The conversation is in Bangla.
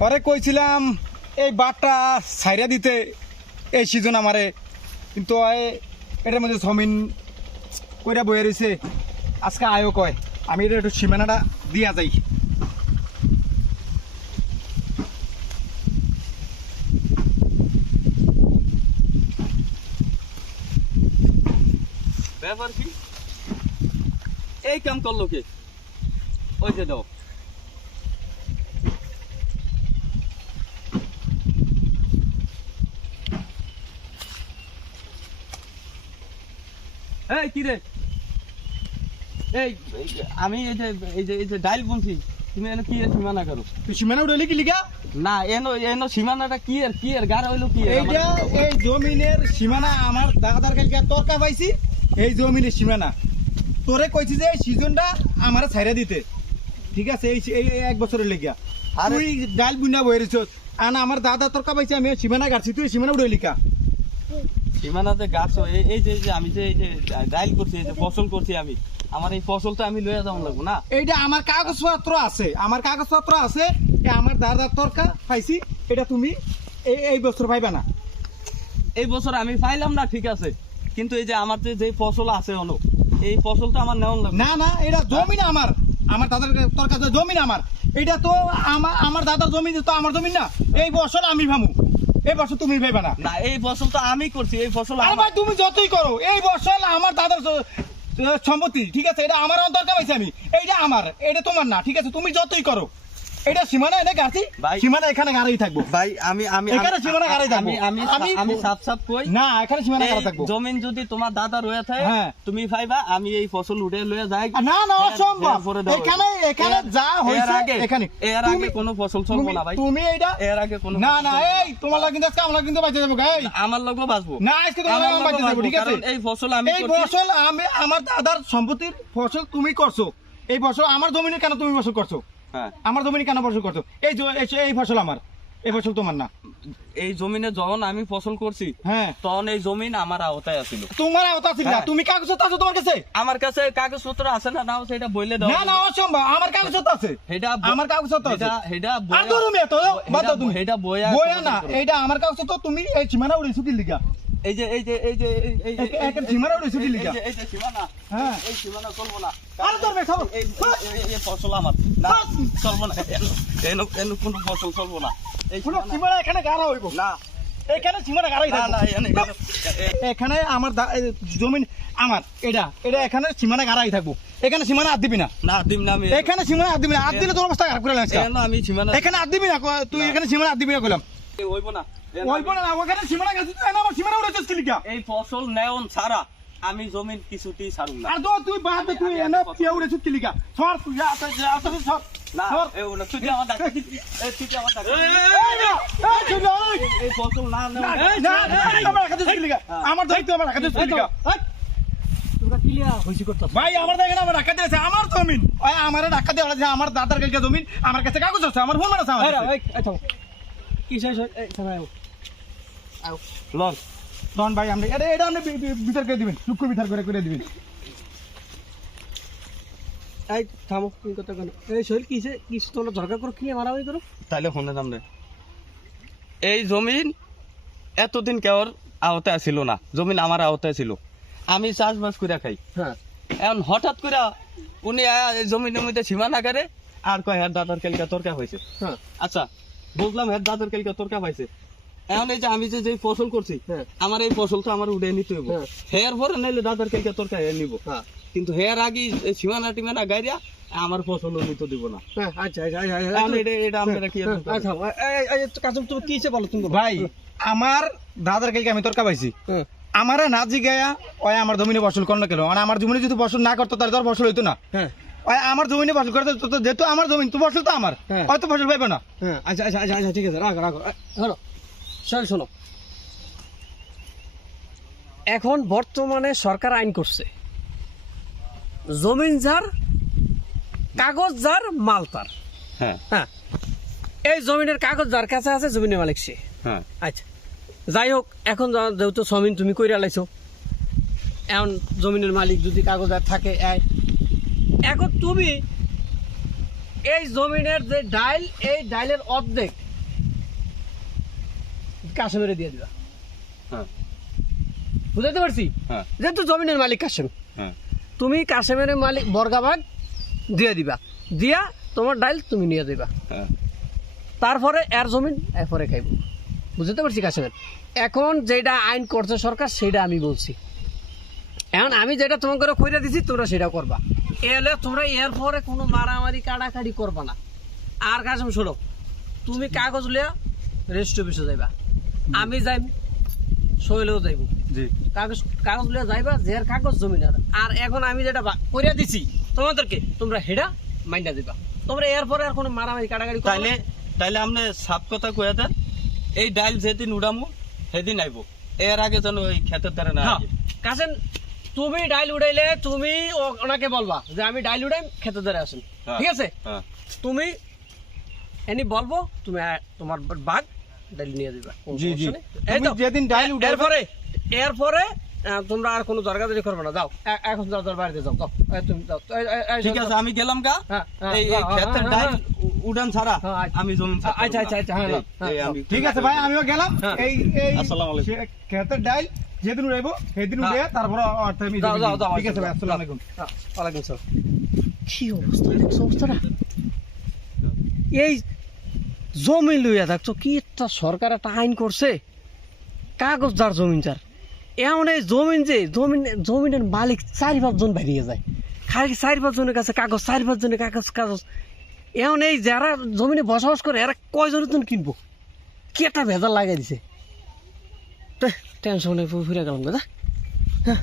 পরে কইছিলাম, এই বাটটা ছাইরা দিতে এই সিজন আমারে। কিন্তু এটার মধ্যে জমিন কইরা বয়ে রয়েছে আজকে আয়ও কয়, আমি এটা একটু সীমানাটা দিয়া যাই। এই কাম করল কে ওই যে দাও। এই কি রে? এই আমি এই যে এই যে এই যে ডাইল বুনছি তুমি এনে কি এর সীমানা করো? তুই সীমানা উঠে কি লিখা না এনো এনো সীমানাটা কি এর কি এর গাড়া হইল কি? এইটা এই জমিনের সীমানা আমার দাদার কাছে তরকা পাইছি এই জমিনের সীমানা। তোরে কইছি যে এই সিজনটা আমার ছাইরা দিতে। ঠিক আছে এই এই এক বছরের লেগিয়া আরে- তুই ডাল বুনা বয়ে রইছ আন আমার দাদা তরকা পাইছি আমি সীমানা গাড়ছি তুই সীমানা উড়ে লিখা সীমানাতে গাছ এই যে আমি যে এই যে ডাইল করছি এই যে ফসল করছি আমি আমার এই ফসলটা আমি লইয়া যাওয়া লাগবো না? এইটা আমার কাগজপত্র আছে আমার কাগজপত্র আছে আমার দাদার তরকা পাইছি এটা তুমি এই এই বছর পাইবা না। এই বছর আমি পাইলাম না ঠিক আছে। কিন্তু এই যে আমার যে ফসল আছে অনু এই ফসলটা আমার নেওয়ার লাগবে। না না এটা জমিন আমার। আমার দাদার তরকা তো জমিন আমার। এটা তো আমার আমার দাদার জমি তো আমার জমিন না এই বছর আমি ভামু। এই বছর তুমি ভেবে না। না এই ফসল তো আমি করছি এই ফসল আর আমার- ভাই তুমি যতই করো এই বছর আমার দাদার সম্পত্তি ঠিক আছে? এটা আমার দরকার পাইছি আমি। এইটা আমার এটা তোমার না ঠিক আছে? তুমি যতই করো। এটা সীমানা এনে গাছি ভাই। সীমানা এখানে গাড়াই থাকব। ভাই আমি আমি এখানে সীমানা গাড়াই থাকব। আমি আমি আমি- সাপ সাপ কই। না এখানে সীমানা এই গাড়া থাকব। জমিন যদি তোমার দাদা রয়ে থাকে হ্যাঁ। তুমি পাইবা আমি এই ফসল উঠে লয়ে যাই। না না অসম্ভব। এখানে এখানে যা আগে এখানে। এর আগে কোনো ফসল চলবো না ভাই। তুমি এইটা এর আগে কোনো না না এই তোমার লাগে আজকে আমরা কিন্তু বাঁচে যাব গাই আমার লোকও বাঁচবো। না আজকে তোমার লাগে যাব ঠিক আছে? এই ফসল আমি এই। ফসল আমি আমার দাদার সম্পত্তির ফসল তুমি করছ। এই ফসল আমার জমিনে কেন তুমি ফসল করছ? আমার জমিনে কেন ফসল করছ? এই এই- ফসল আমার। এই ফসল তোমার না। এই জমিনে যখন আমি ফসল করছি হ্যাঁ। তখন এই জমিন আমার আওতায় আছিল তোমার আওতা ছিল না? হ্যাঁ। তুমি কাগজ আছে তোমার কাছে? আমার কাছে কাগজপত্র আছে না? নাও সেটা বইলে দাও। না না অসম্ভব। আমার কাগজ আছে। হেডা আমার কাগজপত্র আছে। হেডা হেডা আর ধরো মেয়ে তো বাদ দাও তুমি। হেডা বইয়া বয়া না এইটা আমার কাগজ তো তুমি এই সীমানা উড়েছো কি লিগা? এই যে এই যে এই যে এই- এই যে- এক- এক সীমানা এই লিগা যে- এই যে সীমানা হ্যাঁ। এই সীমানা চলবো না। আরে ধরবে খাব এই এই- ফসল আমার। না চলবো না। এনো এনো কোনো ফসল চলবো না। এই কোনো সীমানা- এখানে গাড়া হইব। না। এখানে সীমানা গাড়াই না না এখানে আমার জমিন আমার এটা এটা এখানে সীমানা গাড়াই থাকব। এখানে সীমানা আর দিবি না। না দিম না আমি। এখানে সীমানা আর দিবি না। আর দিলে তোর অবস্থা খারাপ করে লাগছে আমি সীমানা এখানে আর দিবি না তুই এখানে সীমানা আর দিবি না কইলাম। এই না। এনো না ওখানে সীমানা গেছে তুই আমার সীমানা উড়েছিস কি লিগা? এই ফসল নেওন ছাড়া আমি জমিন কিছুতেই ছাড়ুম না। আর তো তুই বাদ দে, তুই আমি- এনে আমি- পিয়া উড়েছিস কি লিগা? সর তুই যা তুই সর না এ ওনা তুই আমার ডাক। এই তুই আমার ডাক। এই তুই এই। এই ফসল না না, না, না, আমার রাখা কি লিগা? আমার ধর তুই আমার রাখা কি লিগা? ভাই আমার দেখেন আমার রাখা দিয়েছে আমার জমিন। আমার রাখা দেওয়া আমার দাদার কাছে জমিন আমার কাছে কাগজ আছে আমার ফোন আমার কাছে। লন। ভাই আপনি এটা এটা আপনি বিচার করে দিবেন। লুক্ষ বিচার করে করে দিবেন। এই থামো কি কথা কেন এই শরীর কিসে তোমরা ঝরকা করো কি মারামারি করো? তাহলে শুনে রে এই জমিন এতদিন কেউর আওতায় ছিল না। জমিন আমার আওতায় ছিল। আমি চাষবাস করে খাই। হ্যাঁ। এখন হঠাৎ করে উনি জমিনের মধ্যে সীমানা করে আর কয় হের দাদার কেলকা তরকা হয়েছে। হ্যাঁ। আচ্ছা বুঝলাম হের দাদার কেলকা তরকা পাইছে এখন এই যে আমি যে যে ফসল করছি হ্যাঁ। আমার এই ফসল তো আমার উঠে নিতে হইব। হ্যাঁ। হেয়ার পরে নাইলে দাদার কেলকা তরকা হে নিব। হ্যাঁ। কিন্তু হেয়ার আগে এই সীমানা টিমানা গাইরা আমার ফসল নিতে দিব না। হ্যাঁ আচ্ছা আচ্ছা আচ্ছা, আচ্ছা। এটা এটা আপনারা কি হ্যাঁ, আচ্ছা এই, এই, এই, কাসম তুমি কিসে বলো তুমি ভাই আমার দাদার কাছে আমি তরকা পাইছি হ্যাঁ। আমারে না জিগায়া ওই আমার জমিনে ফসল করল কেন? মানে আমার জমিনে যদি ফসল না করতো তাহলে তোর ফসল হইতো না। হ্যাঁ। আমার জমিনে ফসল করতো তো- যেহেতু আমার জমিন তো ফসল তো আমার। হ্যাঁ। হয়তো ফসল পাইবে না। হ্যাঁ আচ্ছা আচ্ছা আচ্ছা আচ্ছা ঠিক আছে রাখো রাখো। এ, শোনো শোনো। এখন বর্তমানে সরকার আইন করছে। জমিন যার কাগজ যার মাল তার। হ্যাঁ। হ্যাঁ। এই জমিনের কাগজ যার কাছে আছে জমিনের মালিক সে। হ্যাঁ। আচ্ছা যাই হোক এখন যেহেতু জমিন তুমি কইরা লাইছো এখন জমিনের মালিক যদি কাগজ আর থাকে। এখন তুমি এই জমিনের যে ডাইল এই ডাইলের অর্ধেক কাশেমেরে দিয়ে দিবা। হ্যাঁ। বুঝাইতে পারছি? হ্যাঁ। যেহেতু জমিনের মালিক কাশেম হ্যাঁ। তুমি কাশেমের মালিক বর্গাভাগ দিয়ে দিবা। দিয়া তোমার ডাইল তুমি নিয়ে দিবা। তারপরে এর জমিন এরপরে খাইব। বুঝতে পারছি কাশেমের? এখন যেটা আইন করছে সরকার সেটা আমি বলছি। এখন আমি যেটা তোমাকে কইরা দিছি তোমরা সেটা করবা। এলে তোমরা এরপরে কোনো মারামারি কাড়াকাড়ি করবা না। আর কাশেম শোনো তুমি কাগজ লিয়া রেজিস্ট অফিসে যাইবা। আমি যাইম শৈলেও যাইব। জি। কাগজ কাগজ লিয়া যাইবা যের কাগজ জমিনের আর এখন আমি যেটা বা- দিছি তোমাদেরকে তোমরা হেডা মাইন্ডা দিবা। তোমরা এরপরে আর কোনো মারামারি কাড়াকাড়ি তাইলে তাইলে আপনি সাপ কথা কয়ে দেন এই ডাইল যেদিন উড়ামু সেদিন আইব। এর আগে যেন ওই ক্ষেতের দ্বারা না হ্যাঁ, কাছেন তুমি ডাইল উড়াইলে তুমি ওনাকে বলবা যে আমি ডাইল উড়াই খেতে ধরে আসুন হ্যাঁ। ঠিক আছে হ্যাঁ তুমি এনি বলব তুমি তোমার বাঘ ডাইল নিয়ে দিবা কোনো জি, জি। এই তো, যেদিন ডাইল উঠাইবা- এরপরে এরপরে তোমরা আর কোনো দরকারি করবে না যাও এখন যাও তোর বাড়িতে যাও যাও এই তুমি যাও ঠিক আছে আমি গেলাম গা হ্যাঁ, এই ক্ষেতের হ্যাঁ, ডাইল। উড়ান ছাড়া আচ্ছা। আমি জমি আচ্ছা, আচ্ছা, আচ্ছা, হ্যাঁ, এই- এই। আমি ঠিক আছে ভাই আমিও গেলাম। এই এই আসসালামু আলাইকুম। ক্ষেতের ডাইল যেদিন উড়াইবো সেদিন। উড়ে তারপর অর্থ আমি ঠিক আছে ভাই আসসালামু আলাইকুম। ওয়ালাইকুম সালাম। কি অবস্থা? দেখছ অবস্থাটা? এই জমি লইয়া দেখছ কি একটা সরকার একটা আইন করছে? কাগজ যার জমিন যার। এমন এই জমিন যে জমিন জমিনের মালিক চারি পাঁচজন বেরিয়ে যায়। খালি চারি পাঁচজনের কাছে কাগজ চারি পাঁচজনের কাগজ কাগজ। এমন এই যারা জমিনে বসবাস করে এরা কয়জনের কিনবো? কি একটা ভেজাল লাগাই দিছে? টেনশনে ফিরে গেলাম দাদা হ্যাঁ।